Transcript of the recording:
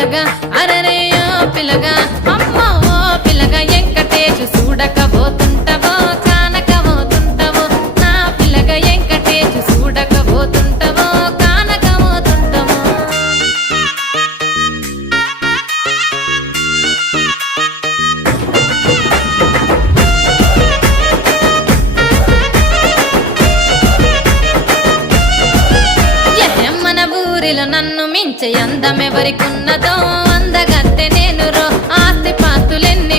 పిలగా అరరేయో పిలగా అమ్మో పిలగా ఎంకటేశు చూడకబోతుంటవో కానకబోతుంటవో నా పిలగా ఎంకటేశు చూడకబోతుంటవో కానకబోతుంటవో మన ఊరిలో నన్ను మించే అందమెవరికున్నదో అందగత్తె నేను రో ఆస్తి పాస్తులెన్ని